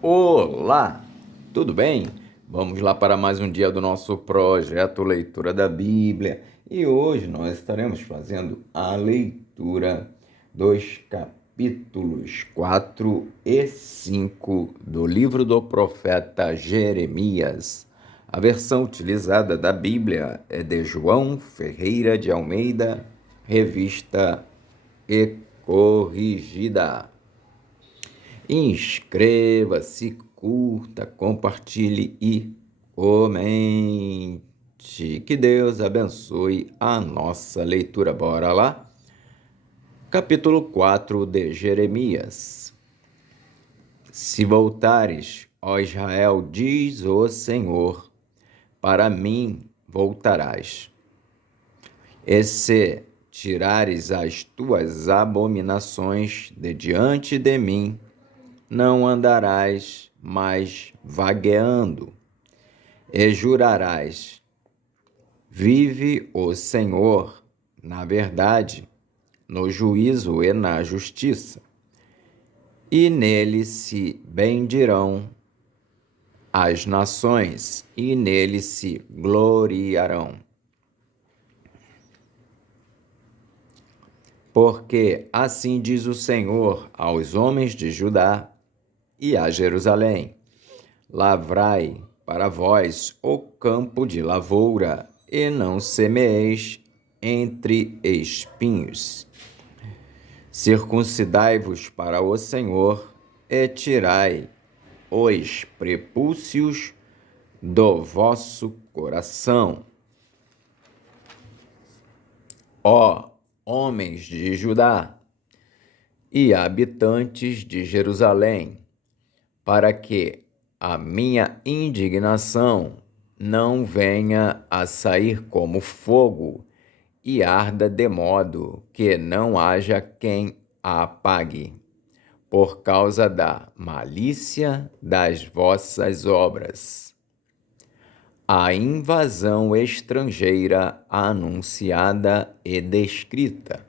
Olá, tudo bem? Vamos lá para mais um dia do nosso projeto Leitura da Bíblia e hoje nós estaremos fazendo a leitura dos capítulos 4 e 5 do livro do profeta Jeremias. A versão utilizada da Bíblia é de João Ferreira de Almeida, revista e corrigida. Inscreva-se, curta, compartilhe e comente. Que Deus abençoe a nossa leitura. Bora lá? Capítulo 4 de Jeremias. Se voltares, ó Israel, diz o Senhor, para mim voltarás. E se tirares as tuas abominações de diante de mim, não andarás mais vagueando, e jurarás: vive o Senhor, na verdade, no juízo e na justiça, e nele se bendirão as nações, e nele se gloriarão. Porque assim diz o Senhor aos homens de Judá e a Jerusalém: lavrai para vós o campo de lavoura, e não semeeis entre espinhos. Circuncidai-vos para o Senhor, e tirai os prepúcios do vosso coração. Ó homens de Judá e habitantes de Jerusalém, para que a minha indignação não venha a sair como fogo e arda de modo que não haja quem a apague, por causa da malícia das vossas obras. A invasão estrangeira anunciada e descrita.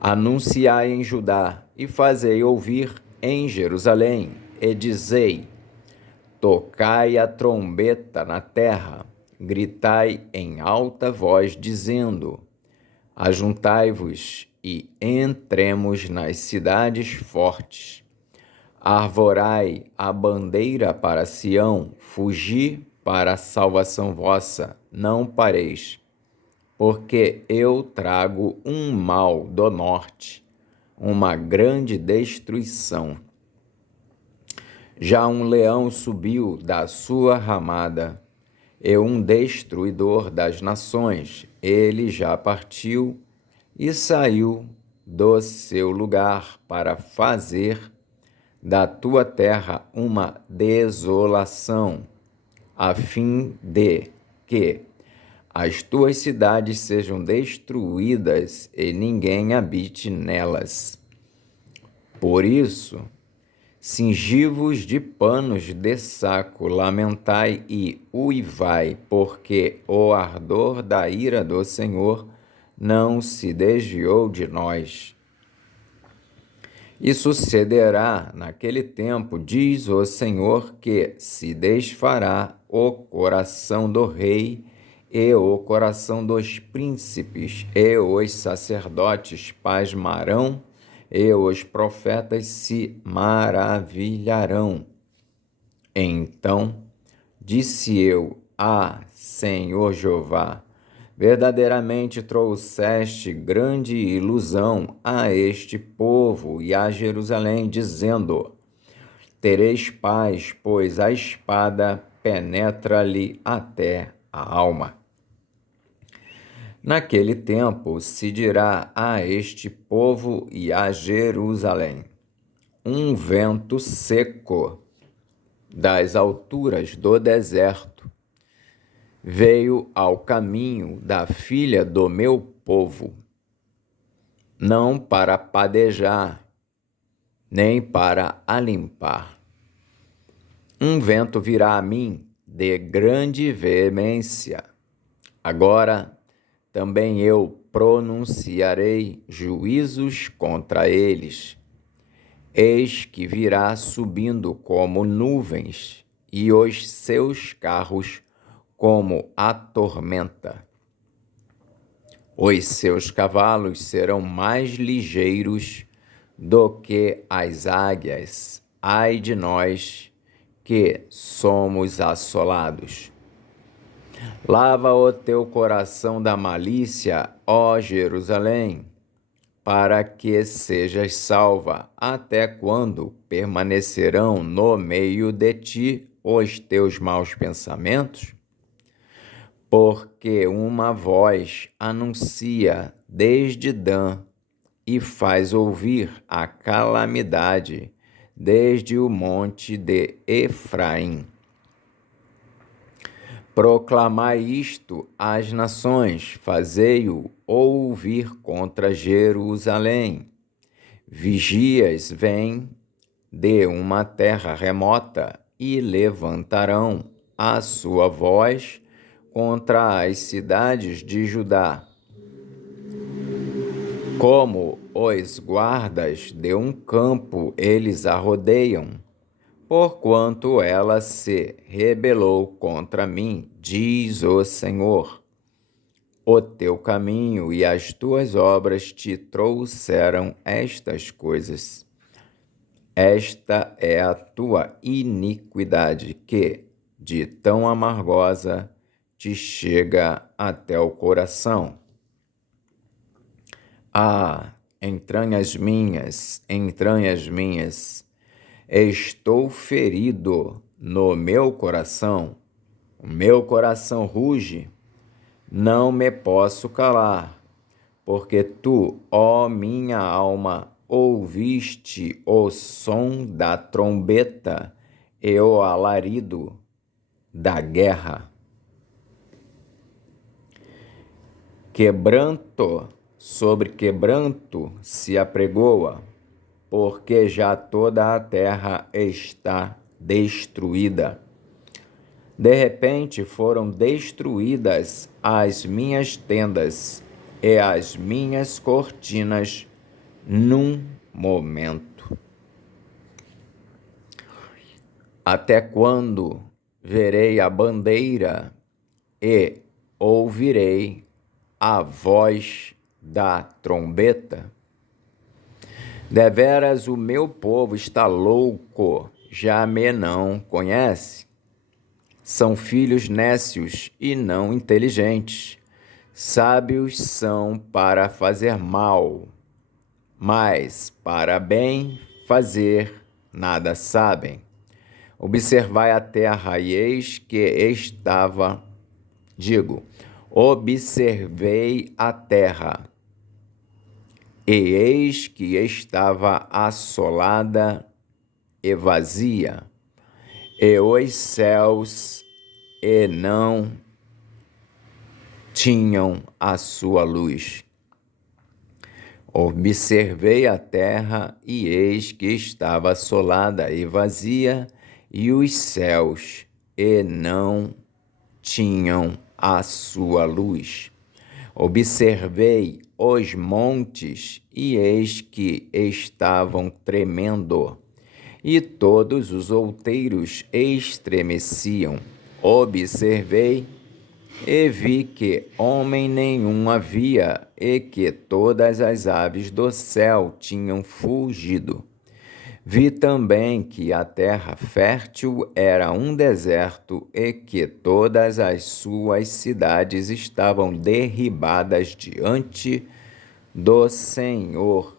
Anunciai em Judá e fazei ouvir em Jerusalém, e dizei: tocai a trombeta na terra, gritai em alta voz, dizendo: ajuntai-vos e entremos nas cidades fortes. Arvorai a bandeira para Sião, fugi para a salvação vossa, não pareis, porque eu trago um mal do norte, uma grande destruição. Já um leão subiu da sua ramada, e um destruidor das nações. Ele já partiu e saiu do seu lugar para fazer da tua terra uma desolação, a fim de que as tuas cidades sejam destruídas e ninguém habite nelas. Por isso, cingi-vos de panos de saco, lamentai e uivai, porque o ardor da ira do Senhor não se desviou de nós. E sucederá naquele tempo, diz o Senhor, que se desfará o coração do rei e o coração dos príncipes, e os sacerdotes pasmarão, e os profetas se maravilharão. Então disse eu: Senhor Jeová, verdadeiramente trouxeste grande ilusão a este povo e a Jerusalém, dizendo: tereis paz, pois a espada penetra-lhe até a alma. Naquele tempo se dirá a este povo e a Jerusalém: um vento seco das alturas do deserto veio ao caminho da filha do meu povo, não para padejar, nem para alimpar. Um vento virá a mim de grande veemência. Agora também eu pronunciarei juízos contra eles. Eis que virá subindo como nuvens, e os seus carros como a tormenta. Os seus cavalos serão mais ligeiros do que as águias. Ai de nós que somos assolados. Lava o teu coração da malícia, ó Jerusalém, para que sejas salva. Até quando permanecerão no meio de ti os teus maus pensamentos? Porque uma voz anuncia desde Dan e faz ouvir a calamidade desde o monte de Efraim. Proclamai isto às nações, fazei-o ouvir contra Jerusalém. Vigias vêm de uma terra remota e levantarão a sua voz contra as cidades de Judá. Como os guardas de um campo, eles a rodeiam, porquanto ela se rebelou contra mim, diz o Senhor. O teu caminho e as tuas obras te trouxeram estas coisas. Esta é a tua iniquidade que, de tão amargosa, te chega até o coração. Ah, entranhas minhas, estou ferido no meu coração, o meu coração ruge, não me posso calar, porque tu, ó minha alma, ouviste o som da trombeta e o alarido da guerra. Quebranto sobre quebranto se apregoa, porque já toda a terra está destruída. De repente foram destruídas as minhas tendas e as minhas cortinas num momento. Até quando verei a bandeira e ouvirei a voz da trombeta? Deveras o meu povo está louco, já me não conhece. São filhos nécios e não inteligentes. Sábios são para fazer mal, mas para bem fazer nada sabem. Observai a terra, e eis que observei a terra, e eis que estava assolada e vazia, e os céus e não tinham a sua luz. Observei a terra, e eis que estava assolada e vazia, e os céus e não tinham a sua luz. Observei os montes, e eis que estavam tremendo, e todos os outeiros estremeciam. Observei e vi que homem nenhum havia, e que todas as aves do céu tinham fugido. Vi também que a terra fértil era um deserto, e que todas as suas cidades estavam derribadas diante do Senhor,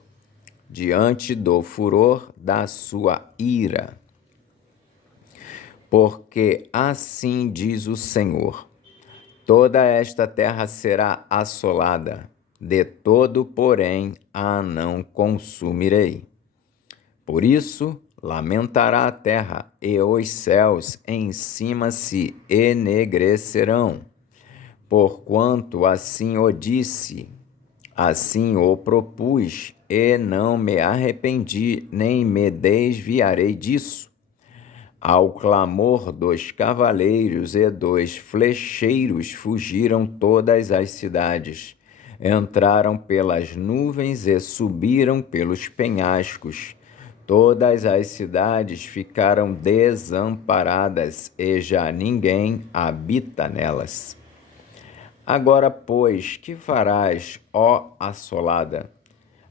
diante do furor da sua ira. Porque assim diz o Senhor: toda esta terra será assolada, de todo, porém, a não consumirei. Por isso, lamentará a terra, e os céus em cima se enegrecerão. Porquanto assim o disse, assim o propus, e não me arrependi, nem me desviarei disso. Ao clamor dos cavaleiros e dos flecheiros fugiram todas as cidades. Entraram pelas nuvens e subiram pelos penhascos. Todas as cidades ficaram desamparadas e já ninguém habita nelas. Agora, pois, que farás, ó assolada?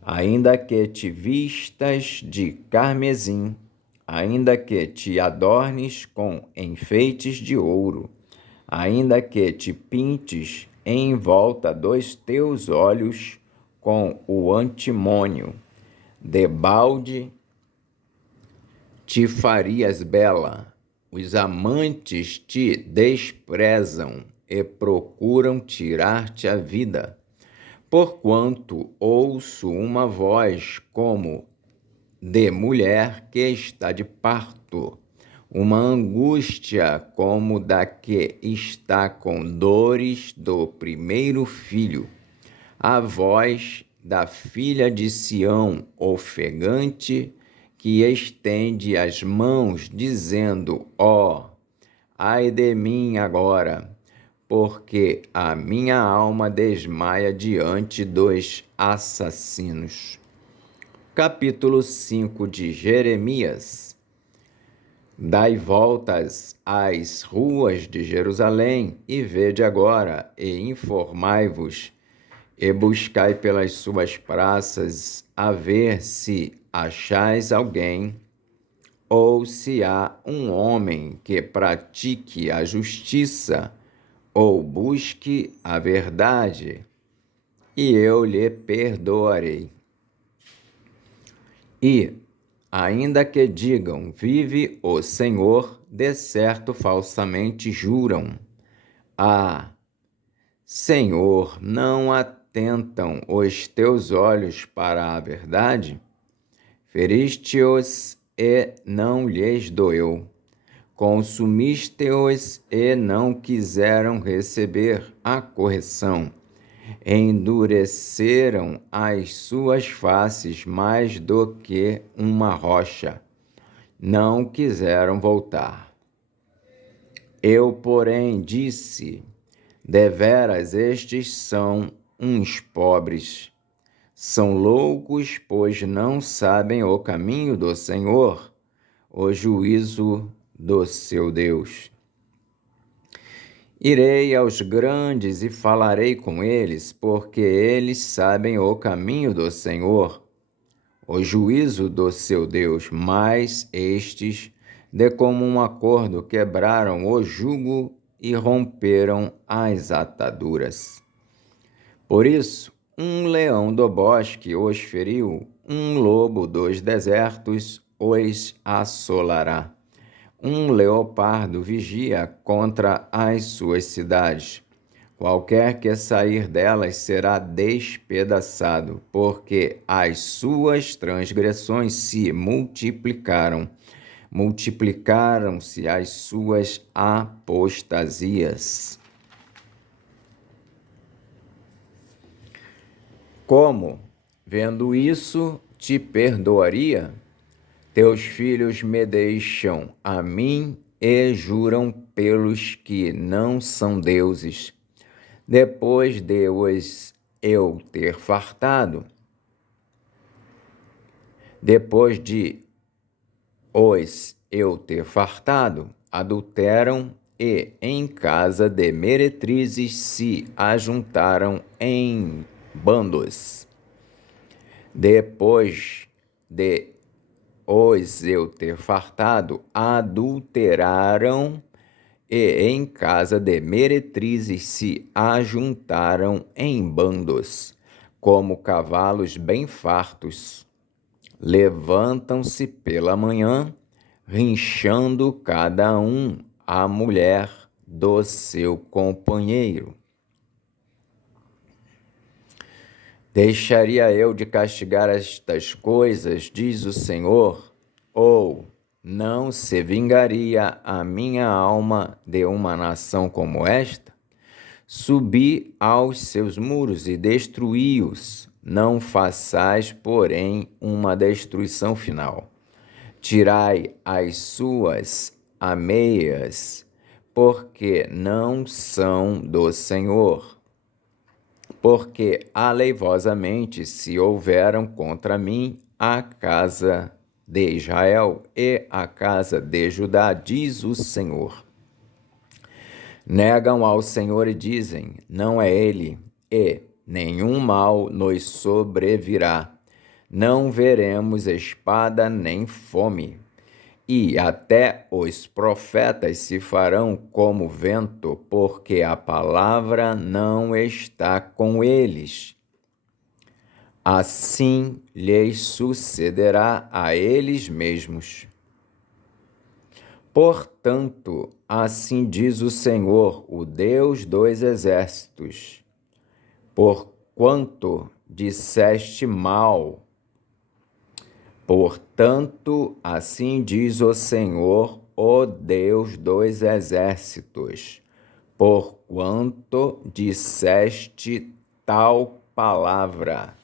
Ainda que te vistas de carmesim, ainda que te adornes com enfeites de ouro, ainda que te pintes em volta dos teus olhos com o antimônio, debalde te farias bela. Os amantes te desprezam e procuram tirar-te a vida. Porquanto ouço uma voz como de mulher que está de parto, uma angústia como da que está com dores do primeiro filho. A voz da filha de Sião, ofegante, que estende as mãos, dizendo: ó, ai de mim agora, porque a minha alma desmaia diante dos assassinos. Capítulo 5 de Jeremias. Dai voltas às ruas de Jerusalém, e vede agora, e informai-vos, e buscai pelas suas praças, a ver se achais alguém, ou se há um homem que pratique a justiça, ou busque a verdade, e eu lhe perdoarei. E, ainda que digam, vive o Senhor, de certo falsamente juram. Ah, Senhor, não atentam os teus olhos para a verdade? Feriste-os e não lhes doeu. Consumiste-os e não quiseram receber a correção. Endureceram as suas faces mais do que uma rocha. Não quiseram voltar. Eu, porém, disse: deveras estes são uns pobres. São loucos, pois não sabem o caminho do Senhor, o juízo do seu Deus. Irei aos grandes e falarei com eles, porque eles sabem o caminho do Senhor, o juízo do seu Deus, mas estes, de comum acordo, quebraram o jugo e romperam as ataduras. Por isso, um leão do bosque os feriu, um lobo dos desertos os assolará. Um leopardo vigia contra as suas cidades. Qualquer que sair delas será despedaçado, porque as suas transgressões se multiplicaram. Multiplicaram-se as suas apostasias. Como, vendo isso, te perdoaria? Teus filhos me deixam a mim e juram pelos que não são deuses. Depois de os eu ter fartado, adulteram e em casa de meretrizes se ajuntaram em bandos. Depois de os eu ter fartado, adulteraram e em casa de meretrizes se ajuntaram em bandos, como cavalos bem fartos. Levantam-se pela manhã, rinchando cada um a mulher do seu companheiro. Deixaria eu de castigar estas coisas, diz o Senhor, ou não se vingaria a minha alma de uma nação como esta? Subi aos seus muros e destruí-os. Não façais, porém, uma destruição final. Tirai as suas ameias, porque não são do Senhor. Porque aleivosamente se houveram contra mim a casa de Israel e a casa de Judá, diz o Senhor. Negam ao Senhor e dizem, não é Ele, e nenhum mal nos sobrevirá. Não veremos espada nem fome. E até os profetas se farão como vento, porque a palavra não está com eles. Assim lhes sucederá a eles mesmos. Portanto, assim diz o Senhor, o Deus dos exércitos, porquanto disseste mal. Portanto, assim diz o Senhor, o Deus dos exércitos, porquanto disseste tal palavra.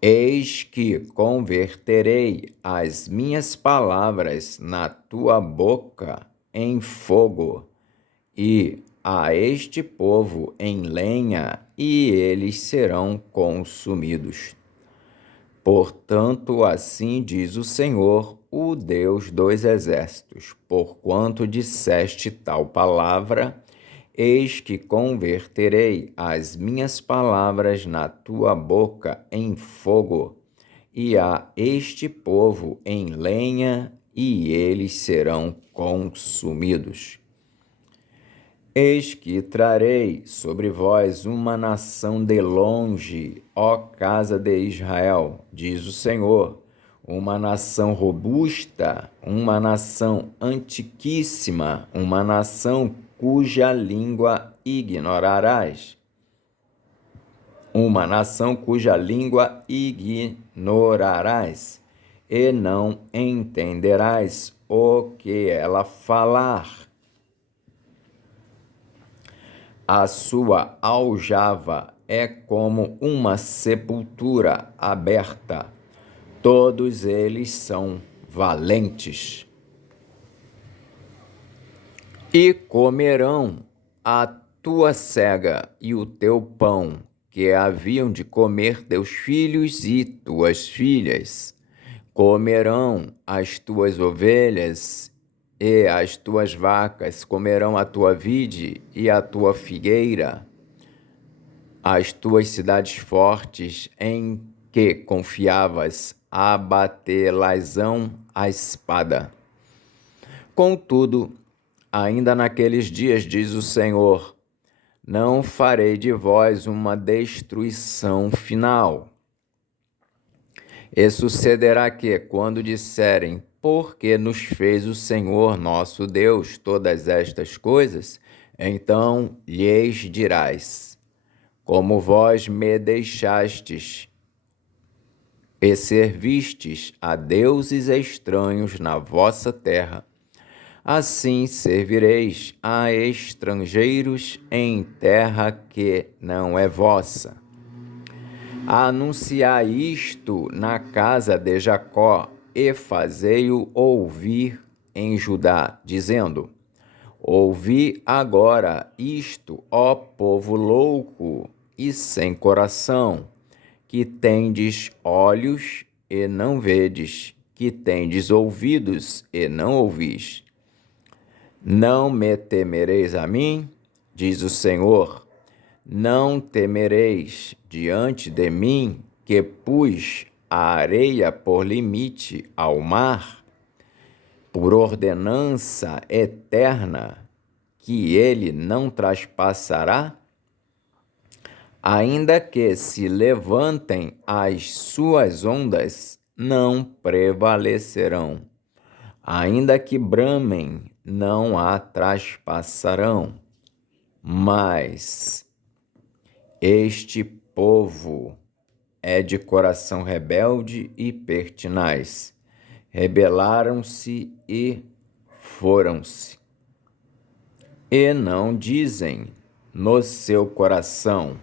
Eis que converterei as minhas palavras na tua boca em fogo, e a este povo em lenha, e eles serão consumidos. Portanto, assim diz o Senhor, o Deus dos exércitos, porquanto disseste tal palavra, eis que converterei as minhas palavras na tua boca em fogo, e a este povo em lenha, e eles serão consumidos. Eis que trarei sobre vós uma nação de longe, ó casa de Israel, diz o Senhor, uma nação robusta, uma nação antiquíssima, uma nação cuja língua ignorarás. Uma nação cuja língua ignorarás, e não entenderás o que ela falar. A sua aljava é como uma sepultura aberta. Todos eles são valentes. E comerão a tua cega e o teu pão, que haviam de comer teus filhos e tuas filhas. Comerão as tuas ovelhas e as tuas vacas, comerão a tua vide e a tua figueira, as tuas cidades fortes em que confiavas, abatê-las-ão a espada. Contudo, ainda naqueles dias, diz o Senhor, não farei de vós uma destruição final. E sucederá que, quando disserem, porque nos fez o Senhor nosso Deus todas estas coisas, então lhes dirás, como vós me deixastes e servistes a deuses estranhos na vossa terra, assim servireis a estrangeiros em terra que não é vossa. Anunciai isto na casa de Jacó e fazei-o ouvir em Judá, dizendo, ouvi agora isto, ó povo louco e sem coração, que tendes olhos e não vedes, que tendes ouvidos e não ouvis. Não me temereis a mim, diz o Senhor, não temereis diante de mim, que pus a areia por limite ao mar, por ordenança eterna, que ele não traspassará? Ainda que se levantem as suas ondas, não prevalecerão. Ainda que bramem, não a traspassarão. Mas este povo é de coração rebelde e pertinaz. Rebelaram-se e foram-se. E não dizem no seu coração,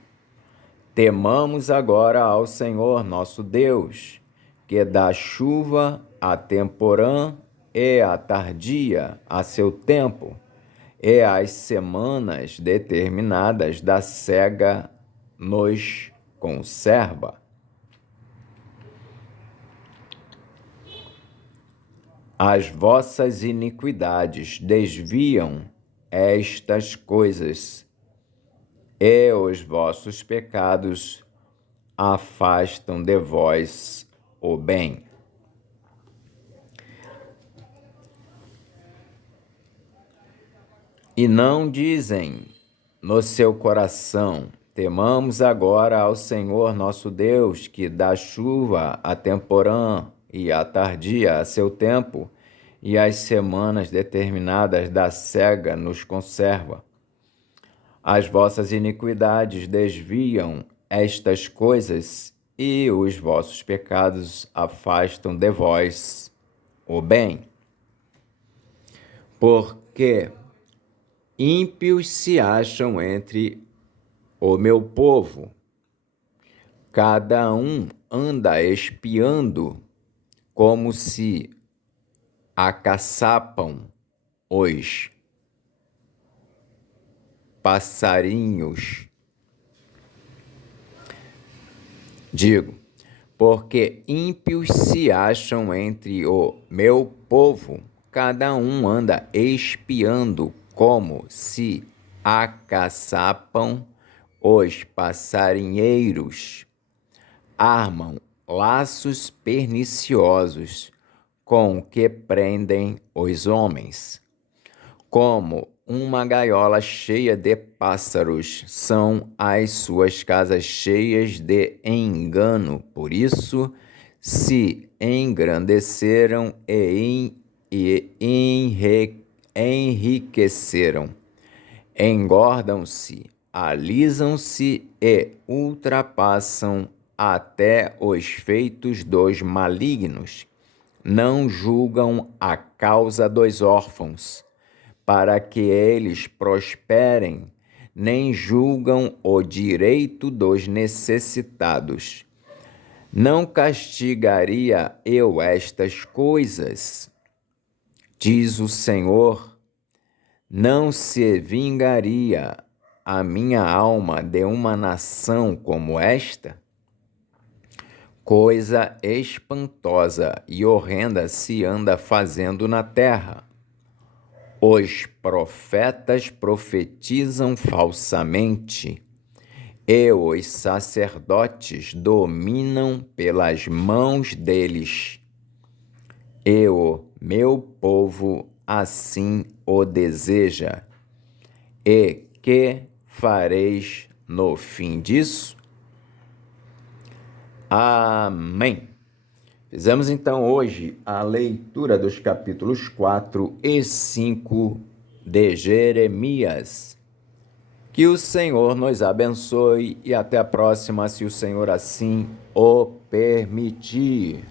temamos agora ao Senhor nosso Deus, que dá chuva à temporã e à tardia a seu tempo, e as semanas determinadas da cega nos conserva? As vossas iniquidades desviam estas coisas, e os vossos pecados afastam de vós o bem. E não dizem no seu coração: temamos agora ao Senhor nosso Deus, que dá chuva a temporã e a tardia a seu tempo, e as semanas determinadas da cega nos conserva. As vossas iniquidades desviam estas coisas, e os vossos pecados afastam de vós o bem. Porque ímpios se acham entre o meu povo, cada um anda espiando, como se acaçapam os passarinhos. Porque ímpios se acham entre o meu povo, cada um anda espiando, como se acaçapam os passarinheiros. Armam laços perniciosos com que prendem os homens. Como uma gaiola cheia de pássaros são as suas casas cheias de engano. Por isso se engrandeceram e enriqueceram. Engordam-se, alisam-se e ultrapassam até os feitos dos malignos. Não julgam a causa dos órfãos, para que eles prosperem, nem julgam o direito dos necessitados. Não castigaria eu estas coisas? Diz o Senhor. Não se vingaria a minha alma de uma nação como esta? Coisa espantosa e horrenda se anda fazendo na terra. Os profetas profetizam falsamente, e os sacerdotes dominam pelas mãos deles. E o meu povo assim o deseja. E que fareis no fim disso? Amém. Fizemos então hoje a leitura dos capítulos 4 e 5 de Jeremias. Que o Senhor nos abençoe e até a próxima, se o Senhor assim o permitir.